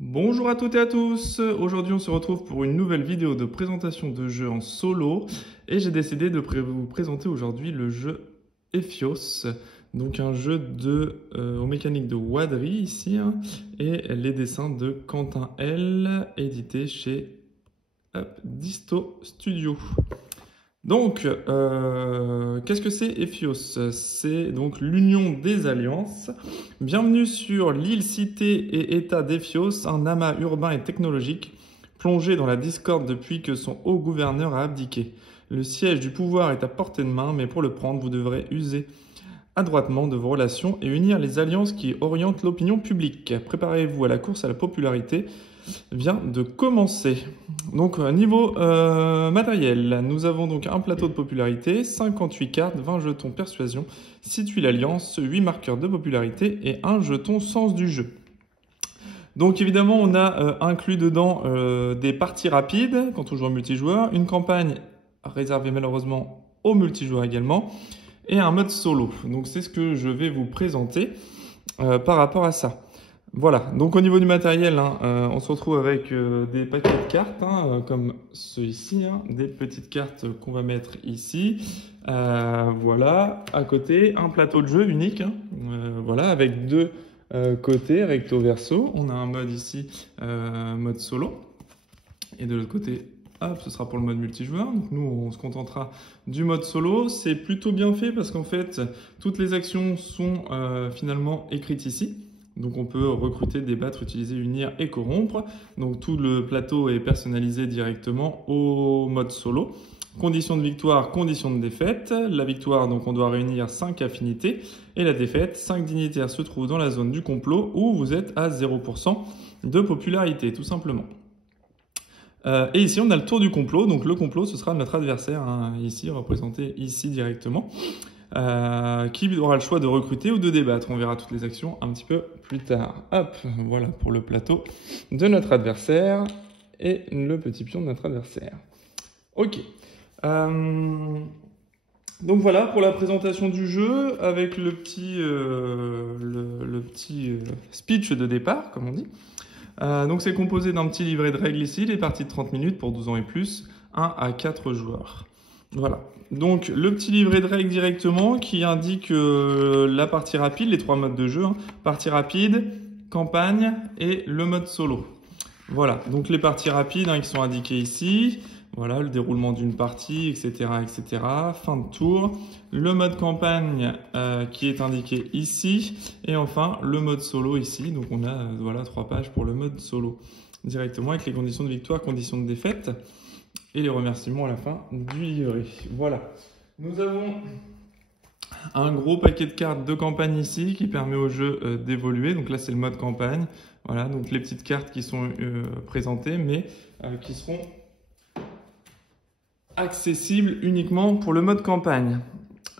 Bonjour à toutes et à tous, aujourd'hui on se retrouve pour une nouvelle vidéo de présentation de jeu en solo et j'ai décidé de vous présenter aujourd'hui le jeu Ephios, donc un jeu aux mécaniques de Wadri ici et les dessins de Quentin L, édité chez Disto Studio. Donc, qu'est-ce que c'est Ephios? C'est donc l'union des alliances. Bienvenue sur l'île cité et état d'Ephios, un amas urbain et technologique, plongé dans la discorde depuis que son haut gouverneur a abdiqué. Le siège du pouvoir est à portée de main, mais pour le prendre, vous devrez user adroitement de vos relations et unir les alliances qui orientent l'opinion publique. Préparez-vous à la course à la popularité vient de commencer. Donc niveau matériel, nous avons donc un plateau de popularité, 58 cartes, 20 jetons persuasion, 6 tuiles alliance, 8 marqueurs de popularité et un jeton sens du jeu. Donc évidemment on a inclus dedans des parties rapides quand on joue en multijoueur, une campagne réservée malheureusement aux multijoueurs également et un mode solo. Donc c'est ce que je vais vous présenter par rapport à ça. Voilà, donc au niveau du matériel, on se retrouve avec des paquets de cartes, comme ceux-ci, des petites cartes qu'on va mettre ici. Voilà, à côté, un plateau de jeu unique, voilà, avec deux côtés, recto verso. On a un mode ici, mode solo. Et de l'autre côté, hop, ce sera pour le mode multijoueur. Donc nous, on se contentera du mode solo. C'est plutôt bien fait parce qu'en fait, toutes les actions sont finalement écrites ici. Donc on peut recruter, débattre, utiliser, unir et corrompre. Donc tout le plateau est personnalisé directement au mode solo. Conditions de victoire, conditions de défaite. La victoire, donc on doit réunir 5 affinités. Et la défaite, 5 dignitaires se trouvent dans la zone du complot où vous êtes à 0% de popularité, tout simplement. Et ici, on a le tour du complot. Donc le complot, ce sera notre adversaire, ici représenté ici directement. Qui aura le choix de recruter ou de débattre. On verra toutes les actions un petit peu plus tard. Hop, voilà pour le plateau de notre adversaire et le petit pion de notre adversaire. Ok. Donc voilà pour la présentation du jeu avec le petit speech de départ, comme on dit. Donc c'est composé d'un petit livret de règles ici, les parties de 30 minutes pour 12 ans et plus, 1 à 4 joueurs. Voilà, donc le petit livret de règles directement qui indique la partie rapide, les 3 modes de jeu, partie rapide, campagne et le mode solo. Voilà, donc les parties rapides qui sont indiquées ici, voilà, le déroulement d'une partie, etc., etc., fin de tour, le mode campagne qui est indiqué ici, et enfin le mode solo ici, donc on a voilà 3 pages pour le mode solo, directement avec les conditions de victoire, conditions de défaite, et les remerciements à la fin du livret. Voilà. Nous avons un gros paquet de cartes de campagne ici qui permet au jeu d'évoluer. Donc là, c'est le mode campagne. Voilà, donc les petites cartes qui sont présentées, mais qui seront accessibles uniquement pour le mode campagne.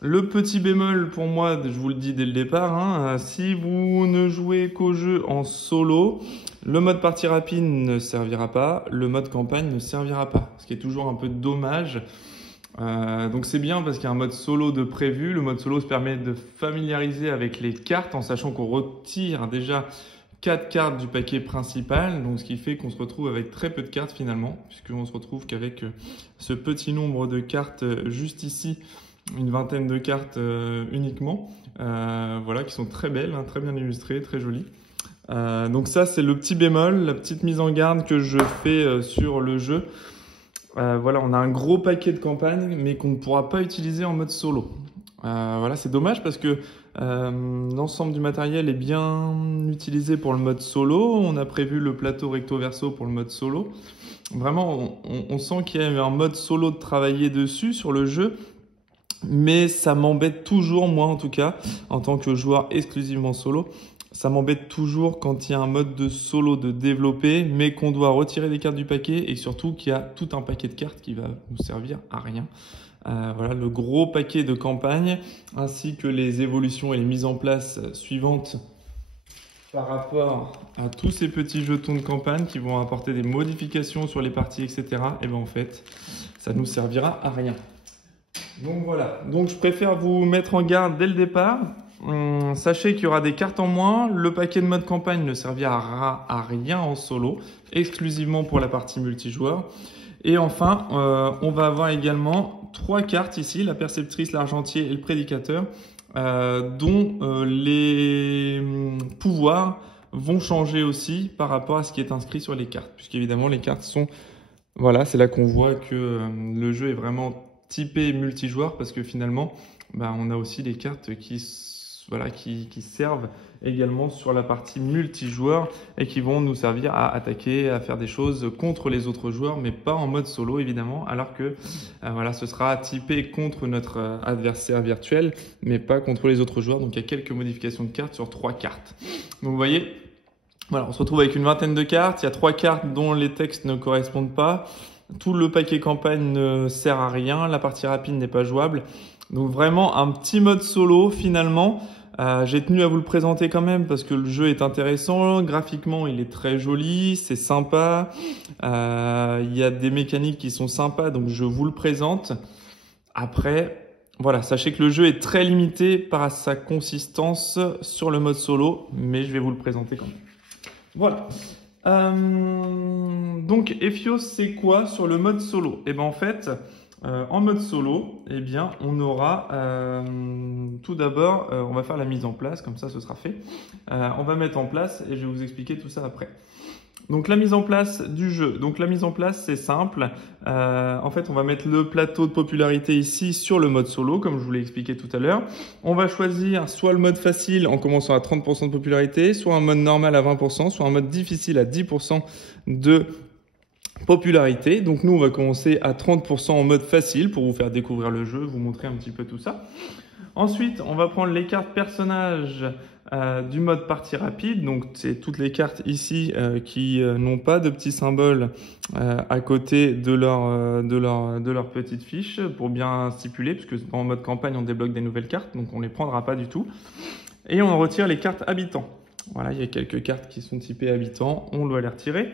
Le petit bémol pour moi, je vous le dis dès le départ, si vous ne jouez qu'au jeu en solo, le mode partie rapide ne servira pas, le mode campagne ne servira pas, ce qui est toujours un peu dommage. Donc c'est bien parce qu'il y a un mode solo de prévu. Le mode solo se permet de familiariser avec les cartes en sachant qu'on retire déjà 4 cartes du paquet principal, donc ce qui fait qu'on se retrouve avec très peu de cartes finalement, puisqu'on se retrouve qu'avec ce petit nombre de cartes juste ici, une vingtaine de cartes uniquement, voilà, qui sont très belles, très bien illustrées, très jolies. Donc ça, c'est le petit bémol, la petite mise en garde que je fais sur le jeu. Voilà, on a un gros paquet de campagne, mais qu'on ne pourra pas utiliser en mode solo. Voilà, c'est dommage parce que l'ensemble du matériel est bien utilisé pour le mode solo. On a prévu le plateau recto verso pour le mode solo. Vraiment, on sent qu'il y a un mode solo de travailler dessus sur le jeu. Mais ça m'embête toujours, moi en tout cas, en tant que joueur exclusivement solo, ça m'embête toujours quand il y a un mode de solo de développer, mais qu'on doit retirer des cartes du paquet et surtout qu'il y a tout un paquet de cartes qui va nous servir à rien. Voilà le gros paquet de campagne, ainsi que les évolutions et les mises en place suivantes par rapport à tous ces petits jetons de campagne qui vont apporter des modifications sur les parties, etc. Et bien en fait, ça nous servira à rien. Donc voilà, donc je préfère vous mettre en garde dès le départ. Sachez qu'il y aura des cartes en moins. Le paquet de mode campagne ne servira à rien en solo, exclusivement pour la partie multijoueur. Et enfin, on va avoir également 3 cartes ici, la perceptrice, l'argentier et le prédicateur, dont les pouvoirs vont changer aussi par rapport à ce qui est inscrit sur les cartes. Puisqu'évidemment, les cartes sont... Voilà, c'est là qu'on voit que le jeu est vraiment typé multijoueur parce que finalement, on a aussi les cartes qui servent également sur la partie multijoueur et qui vont nous servir à attaquer, à faire des choses contre les autres joueurs, mais pas en mode solo évidemment, alors que ce sera typé contre notre adversaire virtuel, mais pas contre les autres joueurs. Donc il y a quelques modifications de cartes sur 3 cartes. Donc vous voyez, voilà, on se retrouve avec une vingtaine de cartes. Il y a 3 cartes dont les textes ne correspondent pas. Tout le paquet campagne ne sert à rien. La partie rapide n'est pas jouable. Donc vraiment un petit mode solo finalement. J'ai tenu à vous le présenter quand même parce que le jeu est intéressant. Graphiquement, il est très joli, c'est sympa. Il y a des mécaniques qui sont sympas, donc je vous le présente. Après, voilà, sachez que le jeu est très limité par sa consistance sur le mode solo, mais je vais vous le présenter quand même. Voilà. Donc Ephios, c'est quoi sur le mode solo? Et en fait, en mode solo, on aura tout d'abord, on va faire la mise en place, comme ça ce sera fait. On va mettre en place et je vais vous expliquer tout ça après. Donc la mise en place du jeu. Donc la mise en place, c'est simple. En fait, on va mettre le plateau de popularité ici sur le mode solo, comme je vous l'ai expliqué tout à l'heure. On va choisir soit le mode facile en commençant à 30% de popularité, soit un mode normal à 20%, soit un mode difficile à 10% de popularité. Donc nous, on va commencer à 30% en mode facile pour vous faire découvrir le jeu, vous montrer un petit peu tout ça. Ensuite, on va prendre les cartes personnages du mode partie rapide. Donc c'est toutes les cartes ici qui n'ont pas de petits symboles à côté de leur petite fiche pour bien stipuler, parce que en mode campagne, on débloque des nouvelles cartes, donc on les prendra pas du tout. Et on retire les cartes habitants. Voilà, il y a quelques cartes qui sont typées habitants, on doit les retirer.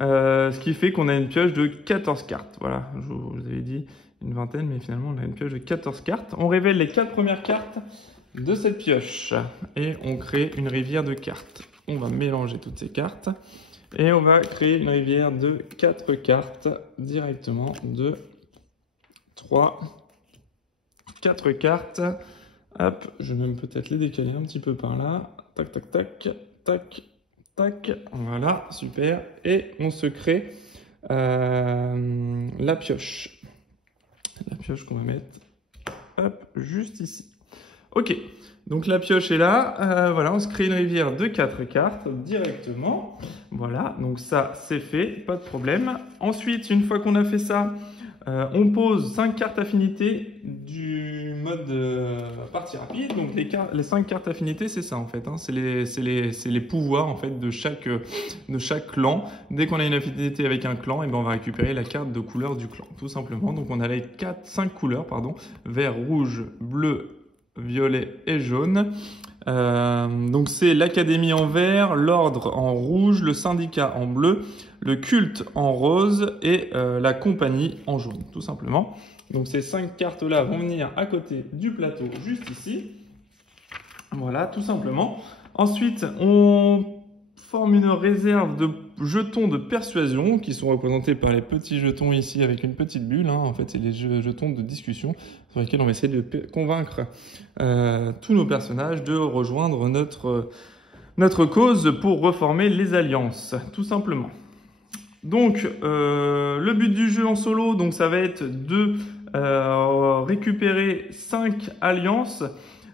Ce qui fait qu'on a une pioche de 14 cartes. Voilà, je vous avais dit une vingtaine, mais finalement on a une pioche de 14 cartes. On révèle les 4 premières cartes de cette pioche et on crée une rivière de cartes. On va mélanger toutes ces cartes et on va créer une rivière de 4 cartes directement de 4 cartes. Hop, je vais même peut-être les décaler un petit peu par là. Tac, tac, tac, tac. Tac, voilà, super. Et on se crée la pioche. La pioche qu'on va mettre juste ici. Ok, donc la pioche est là. Voilà, on se crée une rivière de 4 cartes directement. Voilà, donc ça c'est fait, pas de problème. Ensuite, une fois qu'on a fait ça, on pose 5 cartes affinités du mode partie rapide. Donc les 5 cartes affinités, c'est ça en fait. Hein. C'est les pouvoirs en fait de chaque clan. Dès qu'on a une affinité avec un clan, on va récupérer la carte de couleur du clan, tout simplement. Donc on a les 5 couleurs, pardon, vert, rouge, bleu, violet et jaune. Donc c'est l'académie en vert, l'ordre en rouge, le syndicat en bleu, le culte en rose et la compagnie en jaune, tout simplement. Donc ces 5 cartes-là vont venir à côté du plateau, juste ici. Voilà, tout simplement. Ensuite, on forme une réserve de jetons de persuasion qui sont représentés par les petits jetons ici avec une petite bulle. Hein. En fait, c'est les jetons de discussion sur lesquels on va essayer de convaincre tous nos personnages de rejoindre notre cause pour reformer les alliances, tout simplement. Donc, le but du jeu en solo, donc, ça va être de récupérer 5 alliances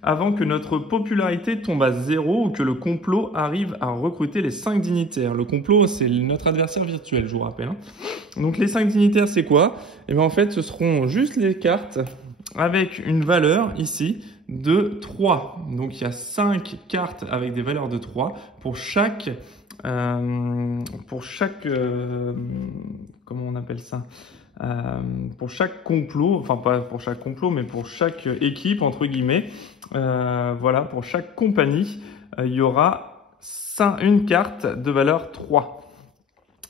avant que notre popularité tombe à 0 ou que le complot arrive à recruter les 5 dignitaires. Le complot, c'est notre adversaire virtuel, je vous rappelle. Hein. Donc les 5 dignitaires, c'est quoi? Et bien en fait, ce seront juste les cartes avec une valeur ici de 3. Donc il y a 5 cartes avec des valeurs de 3 pour chaque comment on appelle ça? Pour chaque complot, enfin pas pour chaque complot, mais pour chaque équipe, entre guillemets, voilà, pour chaque compagnie, il y aura une carte de valeur 3.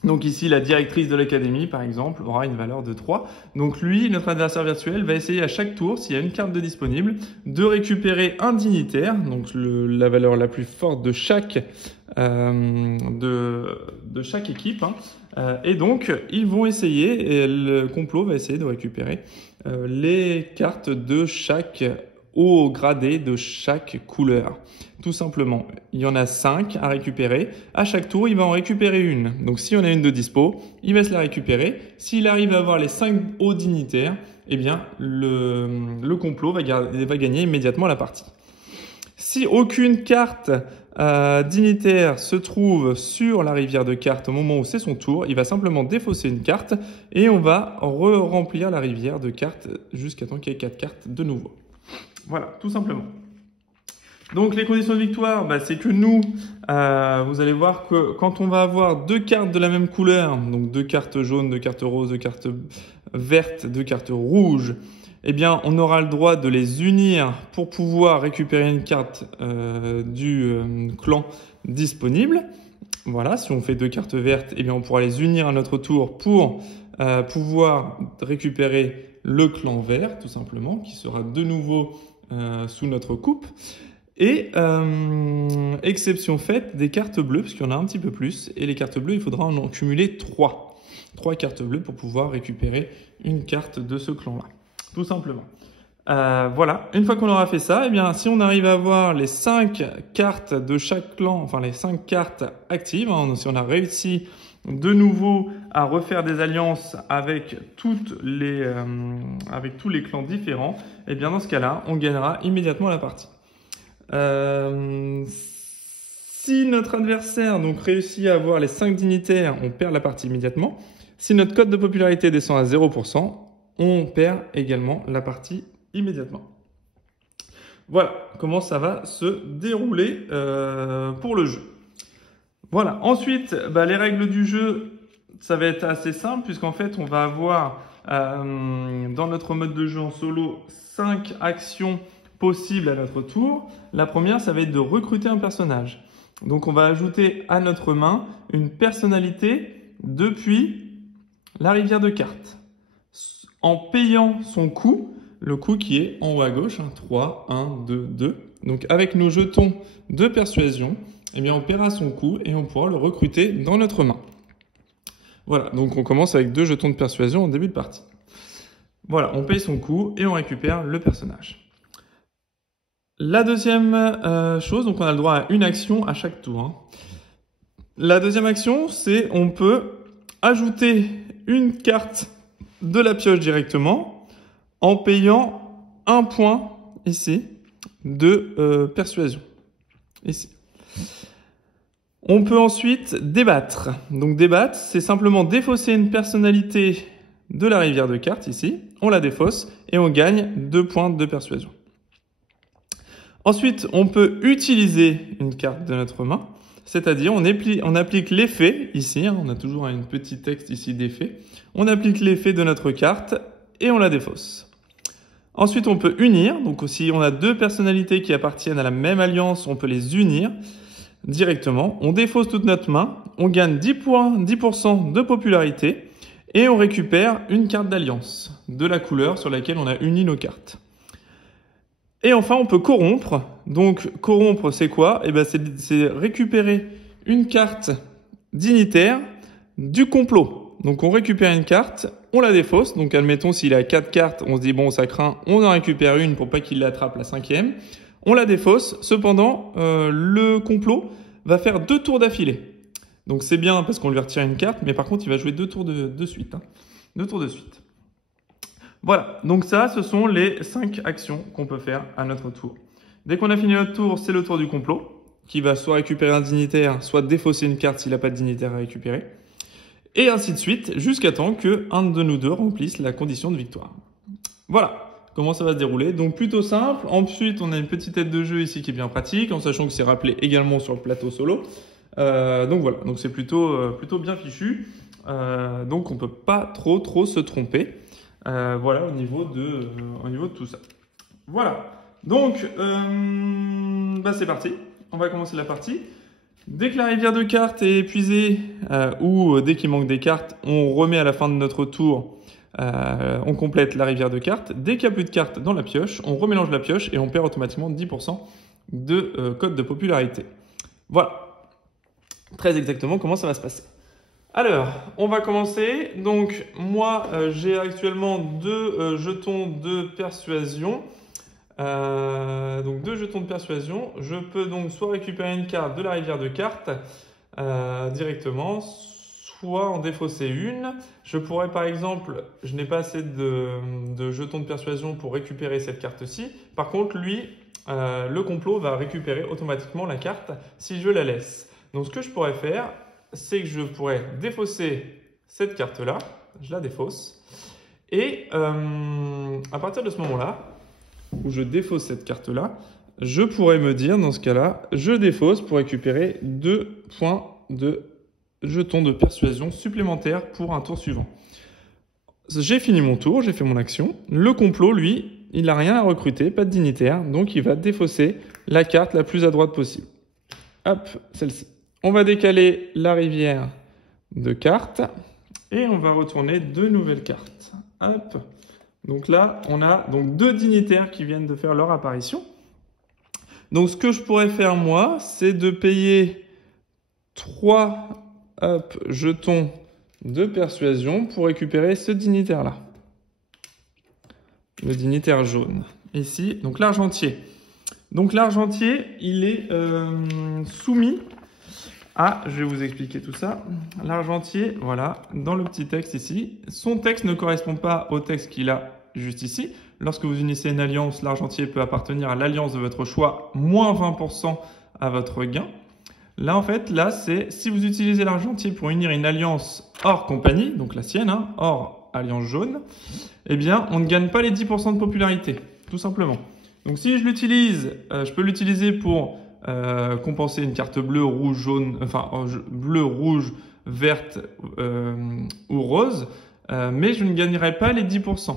Donc ici, la directrice de l'académie, par exemple, aura une valeur de 3. Donc lui, notre adversaire virtuel, va essayer à chaque tour, s'il y a une carte de disponible, de récupérer un dignitaire, donc la valeur la plus forte de chaque équipe. Et donc, ils vont essayer, et le complot va essayer de récupérer les cartes de chaque haut gradé de chaque couleur. Tout simplement, il y en a 5 à récupérer. À chaque tour, il va en récupérer une. Donc si on a une de dispo, il va se la récupérer. S'il arrive à avoir les 5 hauts dignitaires, eh bien le complot va gagner immédiatement la partie. Si aucune carte dignitaire se trouve sur la rivière de cartes au moment où c'est son tour, il va simplement défausser une carte et on va remplir la rivière de cartes jusqu'à temps qu'il y ait 4 cartes de nouveau. Voilà, tout simplement. Donc les conditions de victoire, c'est que nous, vous allez voir que quand on va avoir 2 cartes de la même couleur, donc 2 cartes jaunes, 2 cartes roses, 2 cartes vertes, 2 cartes rouges, eh bien on aura le droit de les unir pour pouvoir récupérer une carte du clan disponible. Voilà, si on fait 2 cartes vertes, eh bien on pourra les unir à notre tour pour pouvoir récupérer le clan vert, tout simplement, qui sera de nouveau sous notre coupe. Et exception faite des cartes bleues, parce qu'il y en a un petit peu plus. Et les cartes bleues, il faudra en cumuler 3. 3 cartes bleues pour pouvoir récupérer une carte de ce clan-là. Tout simplement. Voilà, une fois qu'on aura fait ça, eh bien, si on arrive à avoir les 5 cartes de chaque clan, enfin les 5 cartes actives, si on a réussi de nouveau à refaire des alliances avec tous les clans différents, et bien dans ce cas-là, on gagnera immédiatement la partie. Si notre adversaire donc réussit à avoir les 5 dignitaires, on perd la partie immédiatement. Si notre cote de popularité descend à 0%, on perd également la partie immédiatement. Voilà comment ça va se dérouler pour le jeu. Voilà, ensuite, les règles du jeu, ça va être assez simple puisqu'en fait, on va avoir dans notre mode de jeu en solo 5 actions possibles à notre tour. La première, ça va être de recruter un personnage. Donc, on va ajouter à notre main une personnalité depuis la rivière de cartes. En payant son coût, le coût qui est en haut à gauche, 3, 1, 2, 2. Donc, avec nos jetons de persuasion, eh bien, on paiera son coût et on pourra le recruter dans notre main. Voilà, donc on commence avec 2 jetons de persuasion en début de partie. Voilà, on paye son coût et on récupère le personnage. La deuxième chose, donc on a le droit à une action à chaque tour. La deuxième action, c'est on peut ajouter une carte de la pioche directement en payant 1 point ici de persuasion. Ici. On peut ensuite débattre. Donc débattre, c'est simplement défausser une personnalité de la rivière de cartes ici. On la défausse et on gagne 2 points de persuasion. Ensuite, on peut utiliser une carte de notre main. C'est-à-dire, on applique l'effet ici. On a toujours un petit texte ici d'effet. On applique l'effet de notre carte et on la défausse. Ensuite, on peut unir. Donc si on a 2 personnalités qui appartiennent à la même alliance, on peut les unir directement. On défausse toute notre main, on gagne 10% de popularité et on récupère une carte d'alliance de la couleur sur laquelle on a uni nos cartes. Et enfin, on peut corrompre. Donc, corrompre, c'est quoi? C'est récupérer une carte dignitaire du complot. Donc, on récupère une carte, on la défausse. Donc, admettons, s'il a 4 cartes, on se dit, bon, ça craint, on en récupère une pour pas qu'il l'attrape la 5e. On la défausse, cependant, le complot va faire 2 tours d'affilée. Donc c'est bien parce qu'on lui retire une carte, mais par contre il va jouer 2 tours de suite. 2 tours de suite. Voilà, donc ça, ce sont les 5 actions qu'on peut faire à notre tour. Dès qu'on a fini notre tour, c'est le tour du complot, qui va soit récupérer un dignitaire, soit défausser une carte s'il n'a pas de dignitaire à récupérer. Et ainsi de suite, jusqu'à temps qu'un de nous deux remplisse la condition de victoire. Voilà. Comment ça va se dérouler? Donc plutôt simple. Ensuite, on a une petite aide de jeu ici qui est bien pratique, en sachant que c'est rappelé également sur le plateau solo. Donc voilà, donc c'est plutôt bien fichu. Donc on peut pas trop se tromper. Voilà au niveau de tout ça. Voilà. Donc c'est parti. On va commencer la partie. Dès que la rivière de cartes est épuisée ou dès qu'il manque des cartes, on remet à la fin de notre tour, on complète la rivière de cartes. Dès qu'il n'y a plus de cartes dans la pioche, on remélange la pioche et on perd automatiquement 10% de code de popularité. Voilà, très exactement comment ça va se passer. Alors, on va commencer. Donc, moi, j'ai actuellement 2 jetons de persuasion. Donc 2 jetons de persuasion. Je peux donc soit récupérer une carte de la rivière de cartes directement, soit en défausser une. Je pourrais par exemple, je n'ai pas assez de jetons de persuasion pour récupérer cette carte-ci. Par contre, lui, le complot va récupérer automatiquement la carte si je la laisse. Donc ce que je pourrais faire, c'est que je pourrais défausser cette carte-là. Je la défausse. Et à partir de ce moment-là, où je défausse cette carte-là, je pourrais me dire, dans ce cas-là, je défausse pour récupérer 2 points de jetons de persuasion supplémentaires pour un tour suivant. J'ai fini mon tour, j'ai fait mon action. Le complot, lui, il n'a rien à recruter, pas de dignitaire, donc il va défausser la carte la plus à droite possible. Hop, celle-ci. On va décaler la rivière de cartes et on va retourner 2 nouvelles cartes. Hop. Donc là, on a donc 2 dignitaires qui viennent de faire leur apparition. Donc ce que je pourrais faire moi, c'est de payer 3 jetons de persuasion pour récupérer ce dignitaire-là. Le dignitaire jaune. Ici, donc l'argentier. Donc l'argentier, il est soumis à, je vais vous expliquer tout ça. L'argentier, voilà, dans le petit texte ici, son texte ne correspond pas au texte qu'il a juste ici. Lorsque vous unissez une alliance, l'argentier peut appartenir à l'alliance de votre choix, moins 20% à votre gain. Là, en fait, là, c'est si vous utilisez l'argentier pour unir une alliance hors compagnie, donc la sienne, hein, hors alliance jaune, eh bien, on ne gagne pas les 10% de popularité, tout simplement. Donc, si je l'utilise, je peux l'utiliser pour compenser une carte bleue, rouge, jaune, enfin bleu, rouge, verte ou rose, mais je ne gagnerai pas les 10%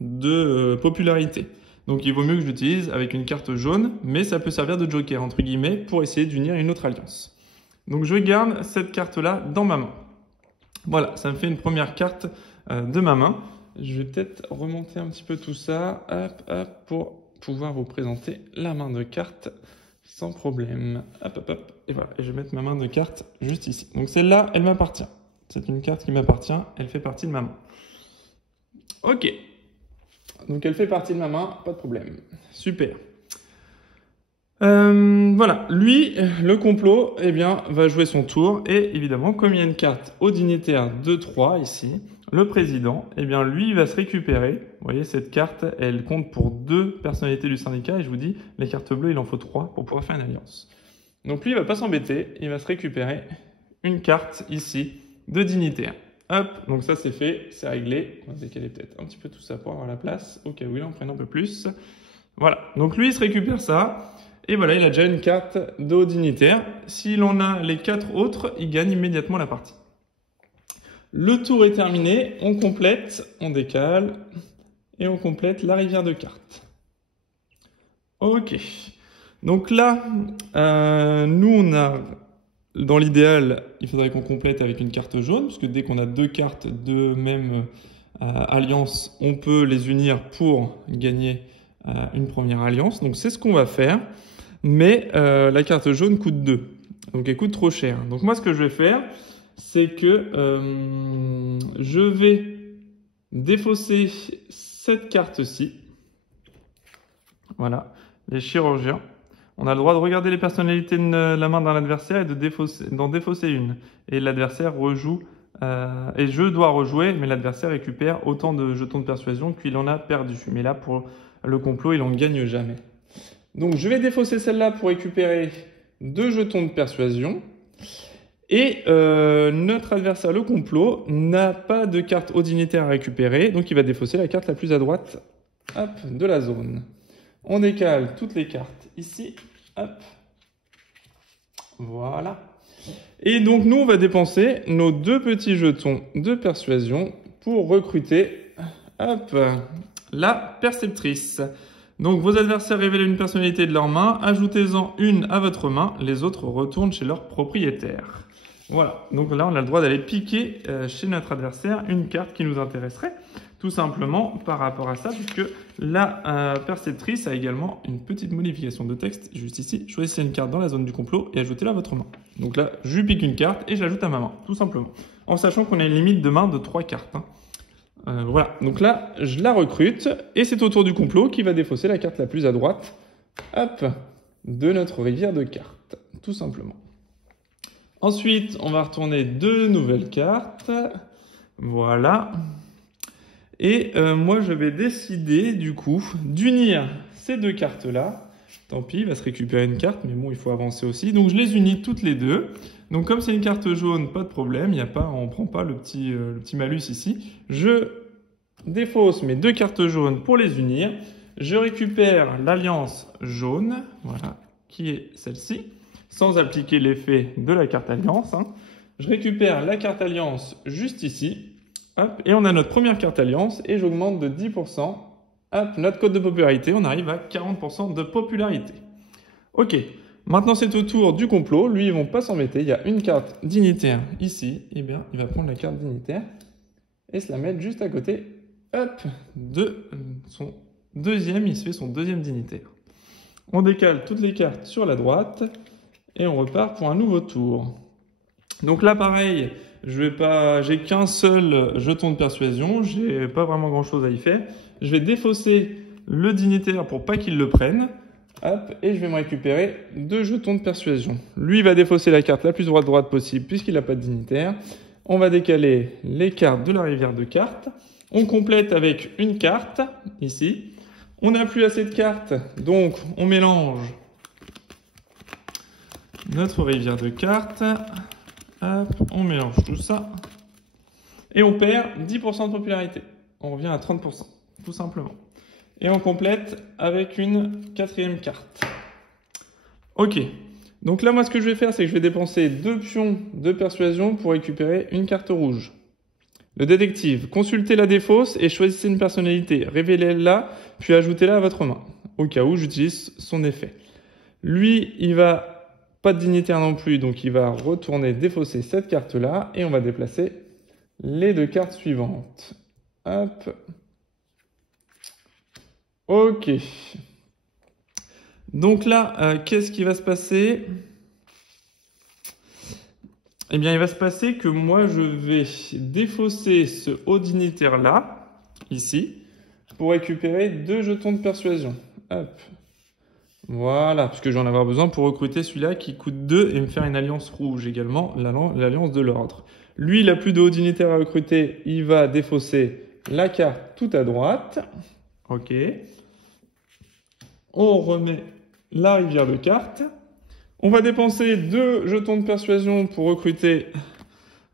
de popularité. Donc il vaut mieux que je l'utilise avec une carte jaune, mais ça peut servir de joker entre guillemets pour essayer d'unir une autre alliance. Donc je garde cette carte-là dans ma main. Voilà, ça me fait une première carte de ma main. Je vais peut-être remonter un petit peu tout ça, hop, hop, pour pouvoir vous présenter la main de carte sans problème. Hop, hop, hop. Et voilà, et je vais mettre ma main de carte juste ici. Donc celle-là, elle m'appartient. C'est une carte qui m'appartient, elle fait partie de ma main. Ok. Donc elle fait partie de ma main, pas de problème. Super. Voilà, lui, le complot, eh bien, va jouer son tour. Et évidemment, comme il y a une carte au dignitaire de 3 ici, le président, eh bien, lui, il va se récupérer. Vous voyez, cette carte, elle compte pour 2 personnalités du syndicat. Et je vous dis, les cartes bleues, il en faut 3 pour pouvoir faire une alliance. Donc lui, il va pas s'embêter. Il va se récupérer une carte ici de dignitaire. Hop, donc ça c'est fait, c'est réglé. On va décaler peut-être un petit peu tout ça pour avoir la place, au cas où il en prenne un peu plus. Voilà, donc lui il se récupère ça, et voilà, il a déjà une carte de haut dignitaire. S'il en a les 4 autres, il gagne immédiatement la partie. Le tour est terminé, on complète, on décale, et on complète la rivière de cartes. Ok, donc là, nous on a... Dans l'idéal, il faudrait qu'on complète avec une carte jaune, parce que dès qu'on a 2 cartes de même alliance, on peut les unir pour gagner une première alliance. Donc c'est ce qu'on va faire, mais la carte jaune coûte 2, donc elle coûte trop cher. Donc moi ce que je vais faire, c'est que je vais défausser cette carte-ci. Voilà, les chirurgiens. On a le droit de regarder les personnalités de la main d'un adversaire et d'en défausser une. Et l'adversaire rejoue, et je dois rejouer, mais l'adversaire récupère autant de jetons de persuasion qu'il en a perdu. Mais là, pour le complot, il n'en gagne jamais. Donc je vais défausser celle-là pour récupérer 2 jetons de persuasion. Et notre adversaire, le complot, n'a pas de carte au dignitaire à récupérer, donc il va défausser la carte la plus à droite, hop, de la zone. On décale toutes les cartes ici, hop, voilà. Et donc nous, on va dépenser nos 2 petits jetons de persuasion pour recruter, hop, la perceptrice. Donc vos adversaires révèlent une personnalité de leur main, ajoutez-en une à votre main, les autres retournent chez leur propriétaire. Voilà, donc là on a le droit d'aller piquer chez notre adversaire une carte qui nous intéresserait, tout simplement par rapport à ça, puisque la perceptrice a également une petite modification de texte, juste ici. Choisissez une carte dans la zone du complot et ajoutez-la à votre main. Donc là, je pique une carte et je l'ajoute à ma main, tout simplement. En sachant qu'on a une limite de main de 3 cartes. Voilà, donc là, je la recrute et c'est au tour du complot qui va défausser la carte la plus à droite, hop, de notre rivière de cartes, tout simplement. Ensuite, on va retourner 2 nouvelles cartes, voilà. Et moi, je vais décider, du coup, d'unir ces 2 cartes-là. Tant pis, il va se récupérer une carte, mais bon, il faut avancer aussi. Donc, je les unis toutes les 2. Donc, comme c'est une carte jaune, pas de problème, on ne prend pas le petit malus ici. Je défausse mes 2 cartes jaunes pour les unir. Je récupère l'alliance jaune, voilà, qui est celle-ci, sans appliquer l'effet de la carte alliance. Je récupère la carte alliance juste ici. Hop, et on a notre première carte alliance et j'augmente de 10%. Hop, notre code de popularité, on arrive à 40% de popularité. Ok, maintenant c'est au tour du complot. Lui, ils vont pas s'embêter. Il y a une carte dignitaire ici. Eh bien, il va prendre la carte dignitaire et se la mettre juste à côté. Hop, de son deuxième, il se fait son deuxième dignitaire. On décale toutes les cartes sur la droite et on repart pour un nouveau tour. Donc là, pareil. J'ai qu'un seul jeton de persuasion, j'ai pas vraiment grand chose à y faire. Je vais défausser le dignitaire pour pas qu'il le prenne. Hop, et je vais me récupérer 2 jetons de persuasion. Lui va défausser la carte la plus droite possible puisqu'il n'a pas de dignitaire. On va décaler les cartes de la rivière de cartes. On complète avec une carte, ici. On n'a plus assez de cartes, donc on mélange notre rivière de cartes. Hop, on mélange tout ça. Et on perd 10% de popularité. On revient à 30%, tout simplement. Et on complète avec une 4e carte. Ok. Donc là, moi, ce que je vais faire, c'est que je vais dépenser 2 pions de persuasion pour récupérer une carte rouge. Le détective, consultez la défausse et choisissez une personnalité. Révélez-la, puis ajoutez-la à votre main, au cas où j'utilise son effet. Lui, il va... Pas de dignitaire non plus, donc il va retourner défausser cette carte-là et on va déplacer les 2 cartes suivantes. Hop. Ok. Donc là, qu'est-ce qui va se passer? Eh bien, il va se passer que moi, je vais défausser ce haut dignitaire-là, ici, pour récupérer 2 jetons de persuasion. Hop. Voilà, parce que je vais en avoir besoin pour recruter celui-là qui coûte 2 et me faire une alliance rouge également, l'alliance de l'ordre. Lui, il a plus de haut dignitaire à recruter, il va défausser la carte tout à droite. Ok. On remet la rivière de cartes. On va dépenser 2 jetons de persuasion pour recruter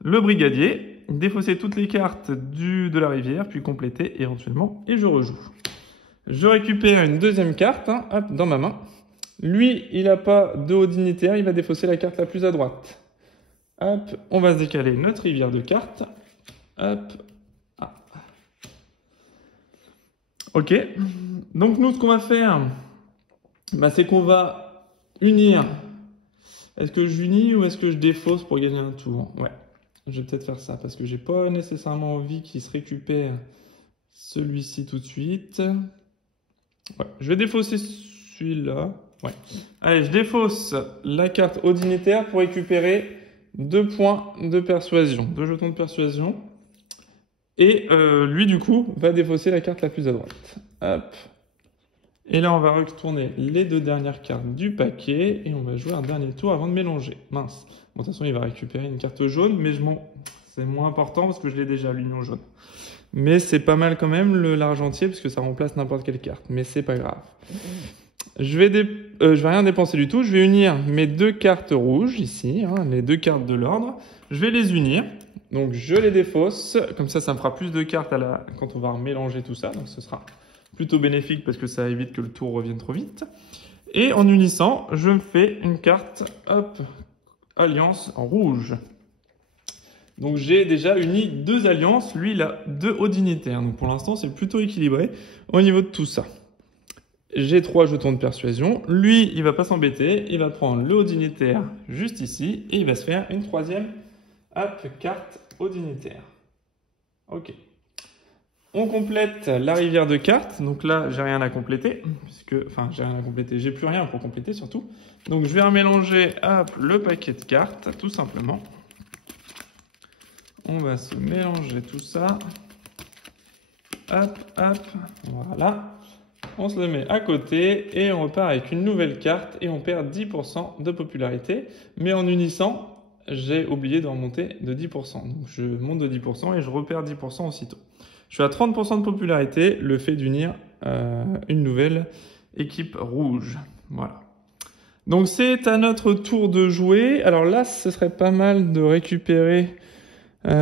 le brigadier, défausser toutes les cartes de la rivière, puis compléter éventuellement, et je rejoue. Je récupère une 2e carte, hop, dans ma main. Lui, il n'a pas de haut dignitaire, il va défausser la carte la plus à droite. Hop, on va se décaler notre rivière de cartes. Hop. Ah. Ok. Donc nous, ce qu'on va faire, c'est qu'on va unir. Est-ce que j'unis ou est-ce que je défausse pour gagner un tour? Ouais, je vais peut-être faire ça parce que j'ai pas nécessairement envie qu'il se récupère celui-ci tout de suite. Ouais, je vais défausser celui-là. Ouais. Allez, je défausse la carte au dignitaire pour récupérer 2 points de persuasion, 2 jetons de persuasion. Et lui, du coup, va défausser la carte la plus à droite. Hop. Et là, on va retourner les 2 dernières cartes du paquet et on va jouer un dernier tour avant de mélanger. Mince. Bon, de toute façon, il va récupérer une carte jaune, mais c'est moins important parce que je l'ai déjà, l'union jaune. Mais c'est pas mal quand même l'argentier parce que ça remplace n'importe quelle carte. Mais c'est pas grave. Je vais rien dépenser du tout. Je vais unir mes 2 cartes rouges ici, les 2 cartes de l'ordre. Je vais les unir. Donc je les défausse. Comme ça me fera plus de cartes quand on va mélanger tout ça. Donc ce sera plutôt bénéfique parce que ça évite que le tour revienne trop vite. Et en unissant, je me fais une carte, hop, alliance en rouge. Donc j'ai déjà uni 2 alliances, lui il a 2 hauts dignitaires. Donc pour l'instant c'est plutôt équilibré au niveau de tout ça. j'ai 3 jetons de persuasion. Lui, il va pas s'embêter. Il va prendre le haut dignitaire juste ici. Et il va se faire une troisième carte haut dignitaire. Ok. On complète la rivière de cartes. Donc là, j'ai rien à compléter. J'ai rien à compléter. J'ai plus rien pour compléter surtout. Donc je vais remélanger le paquet de cartes, tout simplement. On va se mélanger tout ça. Voilà. On se le met à côté et on repart avec une nouvelle carte et on perd 10% de popularité. Mais en unissant, j'ai oublié de remonter de 10%. Donc je monte de 10% et je repère 10% aussitôt. Je suis à 30% de popularité, le fait d'unir une nouvelle équipe rouge. Voilà. Donc c'est à notre tour de jouer. Alors là, ce serait pas mal de récupérer... Je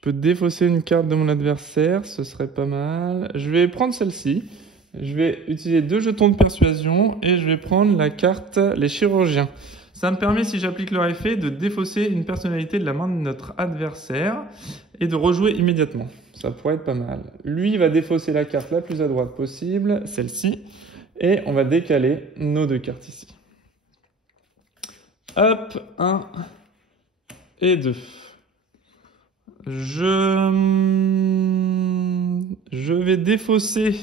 peux défausser une carte de mon adversaire, ce serait pas mal. Je vais prendre celle-ci. Je vais utiliser 2 jetons de persuasion et je vais prendre la carte les chirurgiens. Ça me permet, si j'applique leur effet, de défausser une personnalité de la main de notre adversaire et de rejouer immédiatement. Ça pourrait être pas mal. Lui, il va défausser la carte la plus à droite possible, celle-ci, et on va décaler nos 2 cartes ici. Hop, 1 et 2. Je vais défausser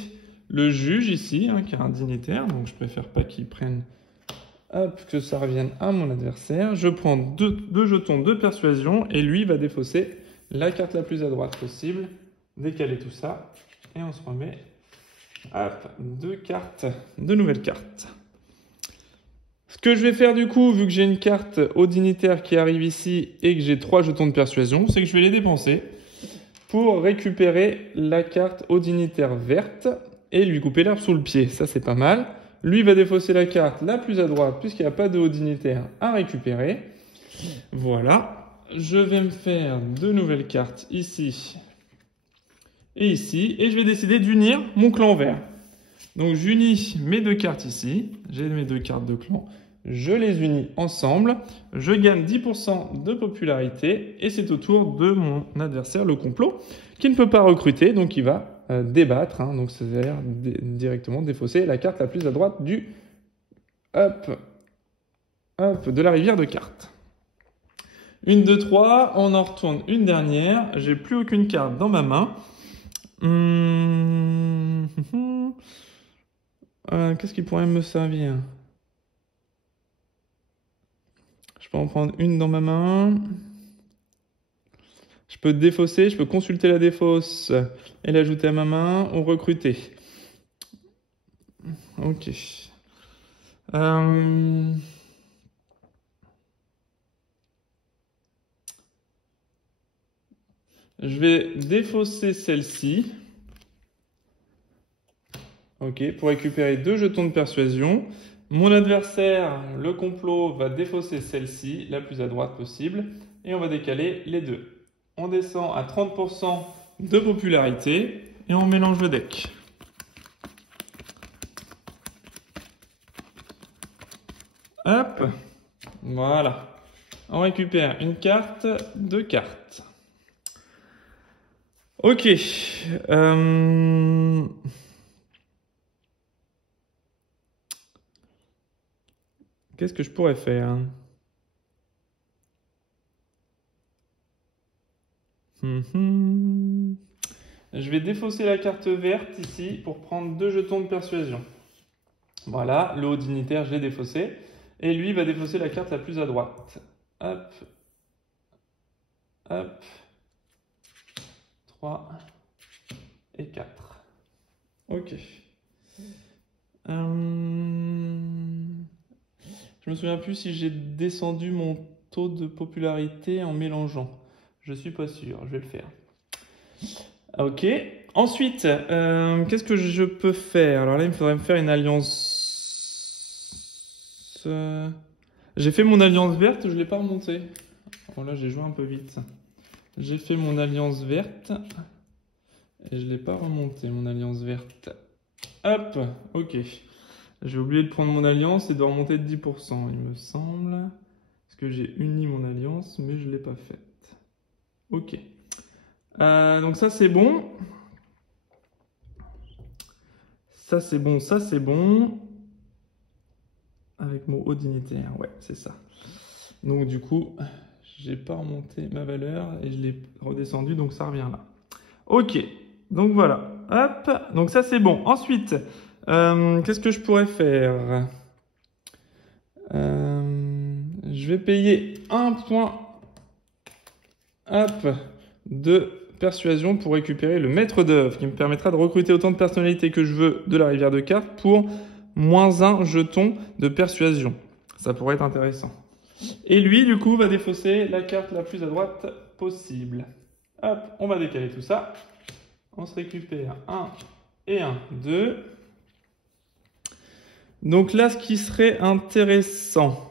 le juge ici, qui est un dignitaire, donc je préfère pas qu'il prenne, que ça revienne à mon adversaire. Je prends 2 jetons de persuasion et lui va défausser la carte la plus à droite possible, décaler tout ça et on se remet 2 nouvelles cartes. Ce que je vais faire du coup, vu que j'ai une carte au dignitaire qui arrive ici et que j'ai 3 jetons de persuasion, c'est que je vais les dépenser pour récupérer la carte au dignitaire verte et lui couper l'herbe sous le pied. Ça, c'est pas mal. Lui va défausser la carte la plus à droite puisqu'il n'y a pas de haut dignitaire à récupérer. Voilà. Je vais me faire 2 nouvelles cartes ici et ici. Et je vais décider d'unir mon clan vert. Donc j'unis mes 2 cartes ici. J'ai mes 2 cartes de clan. Je les unis ensemble. Je gagne 10% de popularité. Et c'est au tour de mon adversaire, le complot, qui ne peut pas recruter. Donc il va débattre. Donc c'est-à-dire directement défausser la carte la plus à droite du de la rivière de cartes. 1, 2, 3. On en retourne une dernière. J'ai plus aucune carte dans ma main. Qu'est-ce qui pourrait me servir? Je peux en prendre une dans ma main. Je peux défausser, je peux consulter la défausse et l'ajouter à ma main ou recruter. Ok. Je vais défausser celle-ci. Ok, pour récupérer 2 jetons de persuasion. Mon adversaire, le complot, va défausser celle-ci, la plus à droite possible. Et on va décaler les 2. On descend à 30% de popularité et on mélange le deck. Hop, voilà. On récupère une carte, 2 cartes. Ok. Qu'est-ce que je pourrais faire? Je vais défausser la carte verte ici pour prendre 2 jetons de persuasion. Voilà, le haut dignitaire, je l'ai défaussé. Et lui va défausser la carte la plus à droite. Hop. Hop. 3 et 4. Ok. Je me souviens plus si j'ai descendu mon taux de popularité en mélangeant. Je suis pas sûr, je vais le faire. Ok. Ensuite, qu'est-ce que je peux faire? Alors là, il me faudrait me faire une alliance. J'ai fait mon alliance verte, je l'ai pas remontée. Bon là, j'ai joué un peu vite. J'ai fait mon alliance verte et je l'ai pas remonté, mon alliance verte. Hop, ok. J'ai oublié de prendre mon alliance et de remonter de 10%, il me semble. que j'ai uni mon alliance, mais je ne l'ai pas faite. Ok. Donc ça c'est bon. Ça c'est bon, ça c'est bon. Avec mon haut dignitaire, ouais, c'est ça. Donc du coup, j'ai pas remonté ma valeur et je l'ai redescendu, donc ça revient là. Ok, donc voilà. Hop, donc ça c'est bon. Ensuite, qu'est-ce que je pourrais faire? Je vais payer 1 point de persuasion pour récupérer le maître d'œuvre qui me permettra de recruter autant de personnalités que je veux de la rivière de cartes pour -1 jeton de persuasion. Ça pourrait être intéressant. Et lui, du coup, va défausser la carte la plus à droite possible. Hop, on va décaler tout ça. On se récupère 1 et 1, 2. Donc là, ce qui serait intéressant,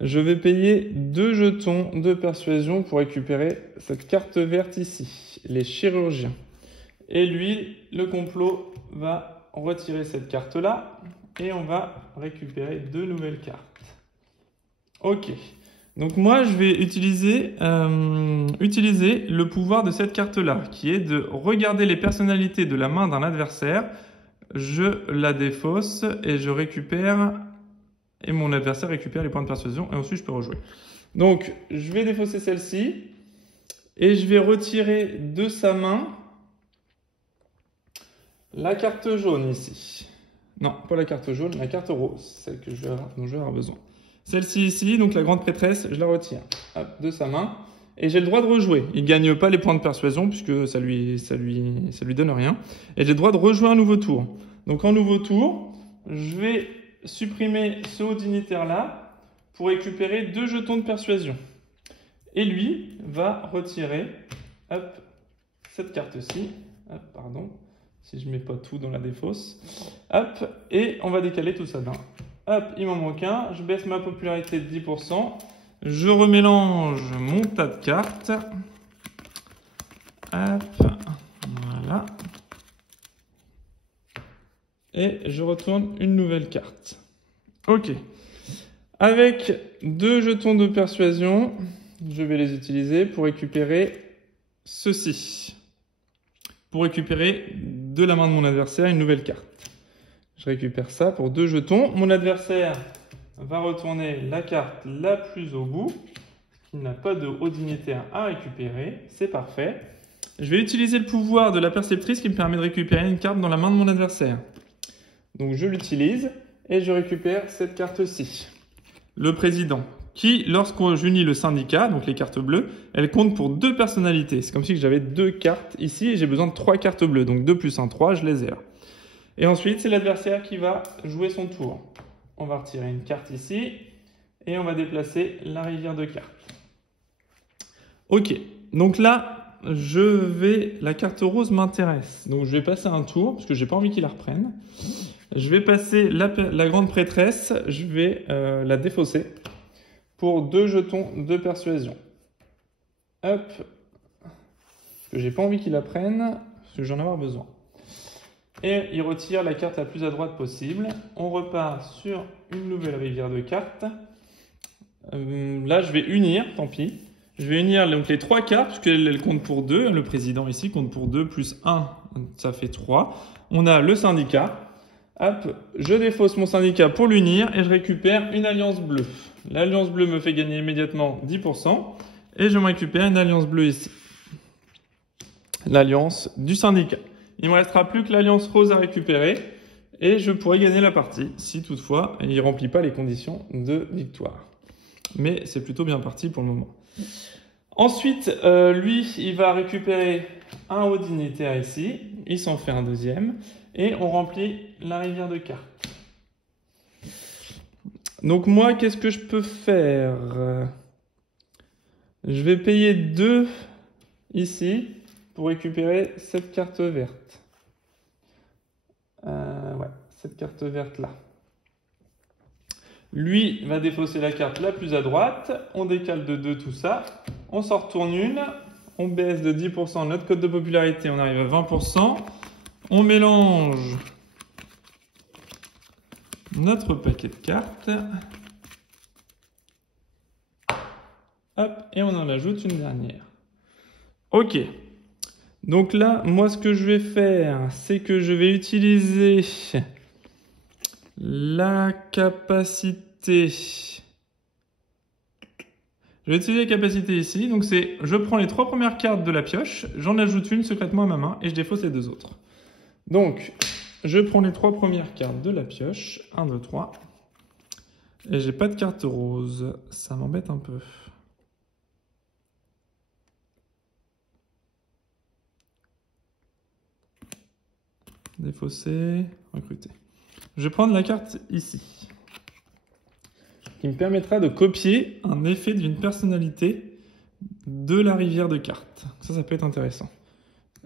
je vais payer 2 jetons de persuasion pour récupérer cette carte verte ici, les chirurgiens. Et lui, le complot, va retirer cette carte-là et on va récupérer 2 nouvelles cartes. Ok. Donc moi, je vais utiliser le pouvoir de cette carte-là, qui est de regarder les personnalités de la main d'un adversaire. Je la défausse et je récupère, et mon adversaire récupère les points de persuasion, et ensuite je peux rejouer. Donc, je vais défausser celle-ci, et je vais retirer de sa main la carte jaune ici. Non, pas la carte jaune, la carte rose, celle dont je vais avoir besoin. Celle-ci ici, donc la grande prêtresse, je la retire de sa main. Et j'ai le droit de rejouer. Il ne gagne pas les points de persuasion puisque ça lui donne rien. Et j'ai le droit de rejouer un nouveau tour. Donc en nouveau tour, je vais supprimer ce haut dignitaire là pour récupérer 2 jetons de persuasion. Et lui va retirer cette carte-ci. Pardon, si je ne mets pas tout dans la défausse. Et on va décaler tout ça d'un. Il m'en manque un. Je baisse ma popularité de 10%. Je remélange mon tas de cartes. Voilà. Et je retourne une nouvelle carte. Ok. Avec 2 jetons de persuasion, je vais les utiliser pour récupérer ceci. Pour récupérer de la main de mon adversaire une nouvelle carte. Je récupère ça pour 2 jetons. Mon adversaire va retourner la carte la plus au bout. Il n'a pas de haut dignitaire à récupérer. C'est parfait. Je vais utiliser le pouvoir de la perceptrice qui me permet de récupérer une carte dans la main de mon adversaire. Donc je l'utilise et je récupère cette carte-ci. Le président, qui, lorsqu'on j'unis le syndicat, donc les cartes bleues, elle compte pour 2 personnalités. C'est comme si j'avais 2 cartes ici et j'ai besoin de 3 cartes bleues. Donc 2 plus 1, 3, je les ai là. Et ensuite, c'est l'adversaire qui va jouer son tour. On va retirer une carte ici et on va déplacer la rivière de cartes. Ok, donc là, la carte rose m'intéresse. Donc je vais passer un tour parce que j'ai pas envie qu'il la reprenne. Je vais passer la grande prêtresse, je vais la défausser pour 2 jetons de persuasion. Parce que j'ai pas envie qu'il la prenne, parce que j'en ai avoir besoin. Et il retire la carte la plus à droite possible. On repart sur une nouvelle rivière de cartes. Là, je vais unir, tant pis. Je vais unir donc les 3 cartes, puisqu'elles comptent pour 2. Le président ici compte pour 2, plus 1, ça fait 3. On a le syndicat. Je défausse mon syndicat pour l'unir et je récupère une alliance bleue. L'alliance bleue me fait gagner immédiatement 10%. Et je me récupère une alliance bleue ici. L'alliance du syndicat. Il ne me restera plus que l'alliance rose à récupérer et je pourrai gagner la partie si toutefois il ne remplit pas les conditions de victoire. Mais c'est plutôt bien parti pour le moment. Ensuite, lui, il va récupérer un haut dignitaire ici. Il s'en fait un deuxième et on remplit la rivière de cartes. Donc moi, qu'est-ce que je peux faire? Je vais payer 2 ici pour récupérer cette carte verte. Cette carte verte là. Lui va défausser la carte la plus à droite. On décale de 2 tout ça. On s'en retourne une. On baisse de 10% notre code de popularité. On arrive à 20%. On mélange notre paquet de cartes. Hop, et on en ajoute une dernière. Ok. Donc là, moi, ce que je vais faire, c'est que je vais utiliser la capacité. Je vais utiliser la capacité ici. Donc c'est, je prends les 3 premières cartes de la pioche, j'en ajoute une secrètement à ma main et je défausse les 2 autres. Donc, je prends les 3 premières cartes de la pioche. 1, 2, 3. Et j'ai pas de carte rose. Ça m'embête un peu. Défausser, recruter. Je vais prendre la carte ici, qui me permettra de copier un effet d'une personnalité de la rivière de cartes. Ça peut être intéressant.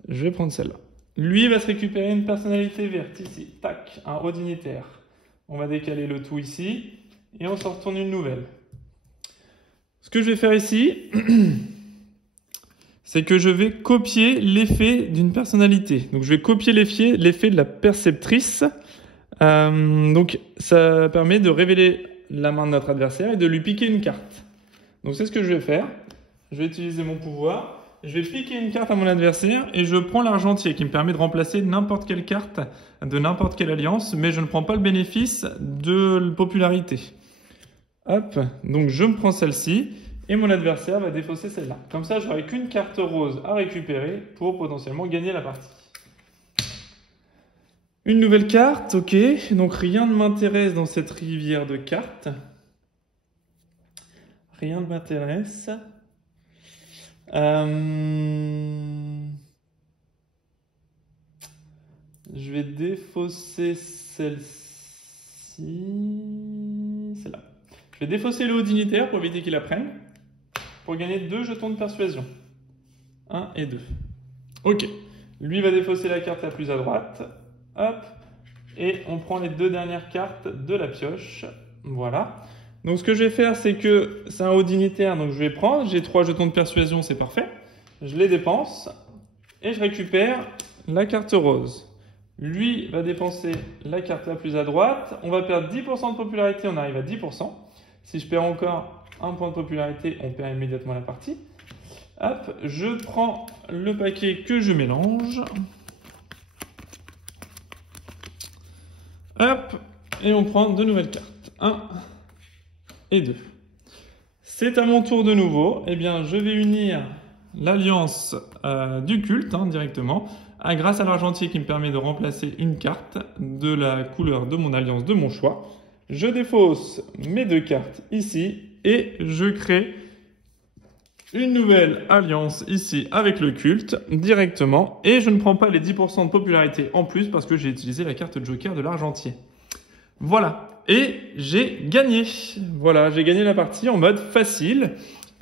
Je vais prendre celle-là. Lui va se récupérer une personnalité verte ici. Tac, un haut dignitaire. On va décaler le tout ici et on s'en retourne une nouvelle. Ce que je vais faire ici, c'est que je vais copier l'effet d'une personnalité. Donc je vais copier l'effet de la perceptrice. Donc ça permet de révéler la main de notre adversaire et de lui piquer une carte. Donc c'est ce que je vais faire. Je vais utiliser mon pouvoir. Je vais piquer une carte à mon adversaire et je prends l'argentier qui me permet de remplacer n'importe quelle carte de n'importe quelle alliance, mais je ne prends pas le bénéfice de la popularité. Hop, donc je me prends celle-ci et mon adversaire va défausser celle-là. Comme ça, je n'aurai qu'une carte rose à récupérer pour potentiellement gagner la partie. Une nouvelle carte, ok. Donc rien ne m'intéresse dans cette rivière de cartes. Rien ne m'intéresse. Je vais défausser celle-ci. Celle-là. Je vais défausser le haut dignitaire pour éviter qu'il la prenne. Pour gagner 2 jetons de persuasion. 1 et 2. Ok. Lui va défausser la carte la plus à droite. Hop. Et on prend les 2 dernières cartes de la pioche. Voilà. Donc ce que je vais faire, c'est que c'est un haut dignitaire, donc je vais prendre. J'ai 3 jetons de persuasion, c'est parfait. Je les dépense. Et je récupère la carte rose. Lui va dépenser la carte la plus à droite. On va perdre 10% de popularité, on arrive à 10%. Si je perds encore un point de popularité, on perd immédiatement la partie. Hop, je prends le paquet que je mélange. Hop, et on prend 2 nouvelles cartes. 1 et 2. C'est à mon tour de nouveau. Eh bien, je vais unir l'alliance du culte directement grâce à l'argentier qui me permet de remplacer une carte de la couleur de mon alliance de mon choix. Je défausse mes 2 cartes ici et je crée une nouvelle alliance ici avec le culte directement et je ne prends pas les 10% de popularité en plus parce que j'ai utilisé la carte Joker de l'argentier. Voilà, et j'ai gagné. Voilà, j'ai gagné la partie en mode facile.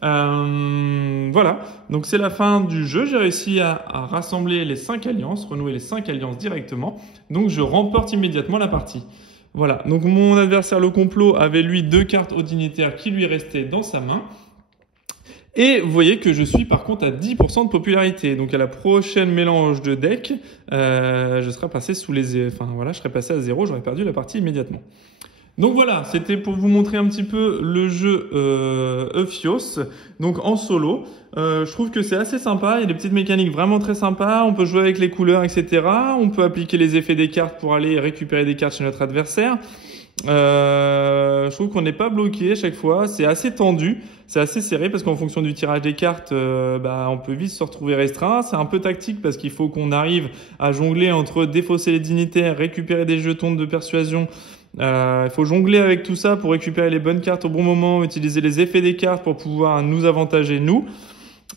Voilà, donc c'est la fin du jeu. J'ai réussi à rassembler les 5 alliances, renouer les 5 alliances directement. Donc je remporte immédiatement la partie. Voilà, donc mon adversaire le complot avait lui 2 cartes au dignitaire qui lui restaient dans sa main. Et vous voyez que je suis par contre à 10% de popularité. Donc à la prochaine mélange de deck, je serai passé sous les... Enfin voilà, je serais passé à 0, j'aurais perdu la partie immédiatement. Donc voilà, c'était pour vous montrer un petit peu le jeu Ephios, donc en solo. Je trouve que c'est assez sympa, il y a des petites mécaniques vraiment très sympas, on peut jouer avec les couleurs, etc. On peut appliquer les effets des cartes pour aller récupérer des cartes chez notre adversaire. Je trouve qu'on n'est pas bloqué à chaque fois, c'est assez tendu, c'est assez serré parce qu'en fonction du tirage des cartes, on peut vite se retrouver restreint. C'est un peu tactique parce qu'il faut qu'on arrive à jongler entre défausser les dignitaires, récupérer des jetons de persuasion. Il faut jongler avec tout ça pour récupérer les bonnes cartes au bon moment, utiliser les effets des cartes pour pouvoir nous avantager nous.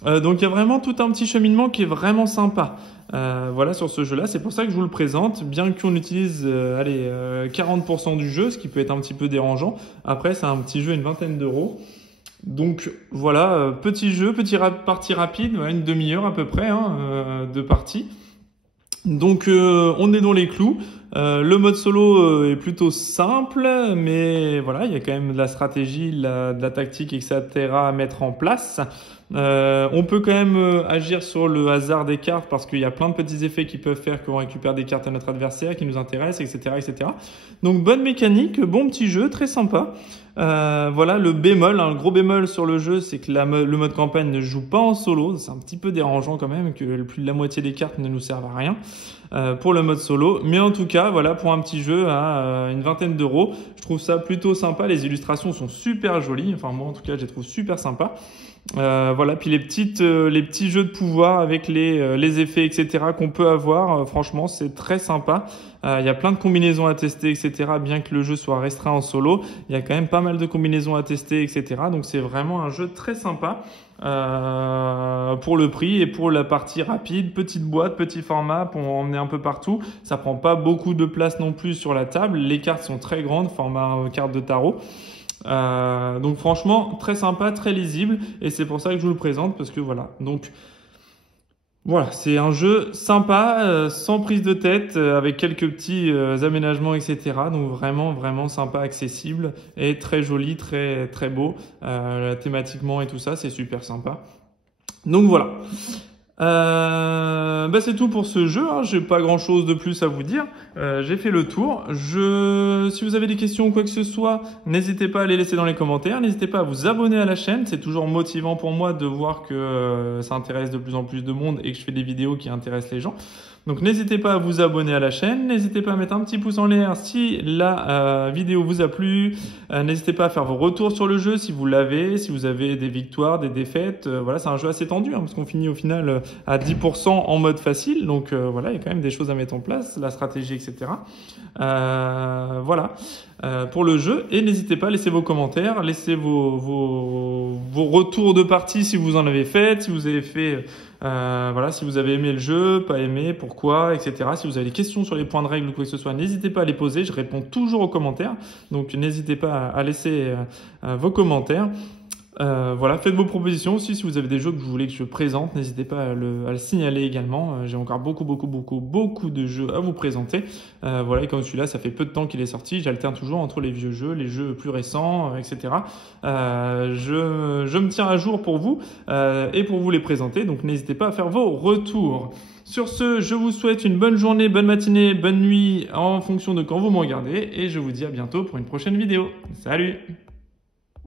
Donc il y a vraiment tout un petit cheminement qui est vraiment sympa. Voilà sur ce jeu-là, c'est pour ça que je vous le présente, bien qu'on utilise 40% du jeu, ce qui peut être un petit peu dérangeant. Après, c'est un petit jeu à une vingtaine d'euros. Donc voilà, petit jeu, partie rapide, une demi-heure à peu près de partie. Donc on est dans les clous. Le mode solo est plutôt simple, mais voilà, il y a quand même de la stratégie, de la tactique, etc. à mettre en place. On peut quand même agir sur le hasard des cartes parce qu'il y a plein de petits effets qui peuvent faire qu'on récupère des cartes à notre adversaire qui nous intéressent, etc., etc. Donc bonne mécanique, bon petit jeu, très sympa. Voilà le bémol, le gros bémol sur le jeu, c'est que le mode campagne ne joue pas en solo. C'est un petit peu dérangeant quand même que plus de la moitié des cartes ne nous servent à rien pour le mode solo. Mais en tout cas, voilà, pour un petit jeu à une vingtaine d'euros, je trouve ça plutôt sympa. Les illustrations sont super jolies. Enfin moi en tout cas, je les trouve super sympas. Voilà, puis les petits jeux de pouvoir avec les effets, etc. qu'on peut avoir, franchement, c'est très sympa. Il y a plein de combinaisons à tester, etc. Bien que le jeu soit restreint en solo, il y a quand même pas mal de combinaisons à tester, etc. Donc c'est vraiment un jeu très sympa pour le prix et pour la partie rapide. Petite boîte, petit format pour emmener un peu partout. Ça prend pas beaucoup de place non plus sur la table. Les cartes sont très grandes, format carte de tarot. Donc franchement très sympa, très lisible et c'est pour ça que je vous le présente parce que voilà. Donc voilà, c'est un jeu sympa, sans prise de tête, avec quelques petits aménagements, etc. Donc vraiment sympa, accessible et très joli, très beau. Thématiquement et tout ça, c'est super sympa. Donc voilà. C'est tout pour ce jeu, hein. J'ai pas grand chose de plus à vous dire. J'ai fait le tour. Si vous avez des questions ou quoi que ce soit, n'hésitez pas à les laisser dans les commentaires. N'hésitez pas à vous abonner à la chaîne. C'est toujours motivant pour moi de voir que ça intéresse de plus en plus de monde et que je fais des vidéos qui intéressent les gens. Donc n'hésitez pas à vous abonner à la chaîne, n'hésitez pas à mettre un petit pouce en l'air si la vidéo vous a plu, n'hésitez pas à faire vos retours sur le jeu si vous l'avez, si vous avez des victoires, des défaites. Voilà, c'est un jeu assez tendu hein, parce qu'on finit au final à 10% en mode facile, donc voilà, il y a quand même des choses à mettre en place, la stratégie, etc. Voilà pour le jeu, et n'hésitez pas à laisser vos commentaires, laissez vos retours de partie si vous en avez fait, si vous avez fait voilà, si vous avez aimé le jeu, pas aimé, pourquoi, etc. Si vous avez des questions sur les points de règle ou quoi que ce soit, n'hésitez pas à les poser, je réponds toujours aux commentaires, donc n'hésitez pas à laisser vos commentaires. Voilà, faites vos propositions aussi si vous avez des jeux que vous voulez que je présente, n'hésitez pas à le signaler également. J'ai encore beaucoup de jeux à vous présenter. Voilà, et comme celui-là, ça fait peu de temps qu'il est sorti, j'alterne toujours entre les vieux jeux, les jeux plus récents, etc. Je me tiens à jour pour vous et pour vous les présenter, donc n'hésitez pas à faire vos retours. Sur ce, je vous souhaite une bonne journée, bonne matinée, bonne nuit en fonction de quand vous me regardez et je vous dis à bientôt pour une prochaine vidéo. Salut!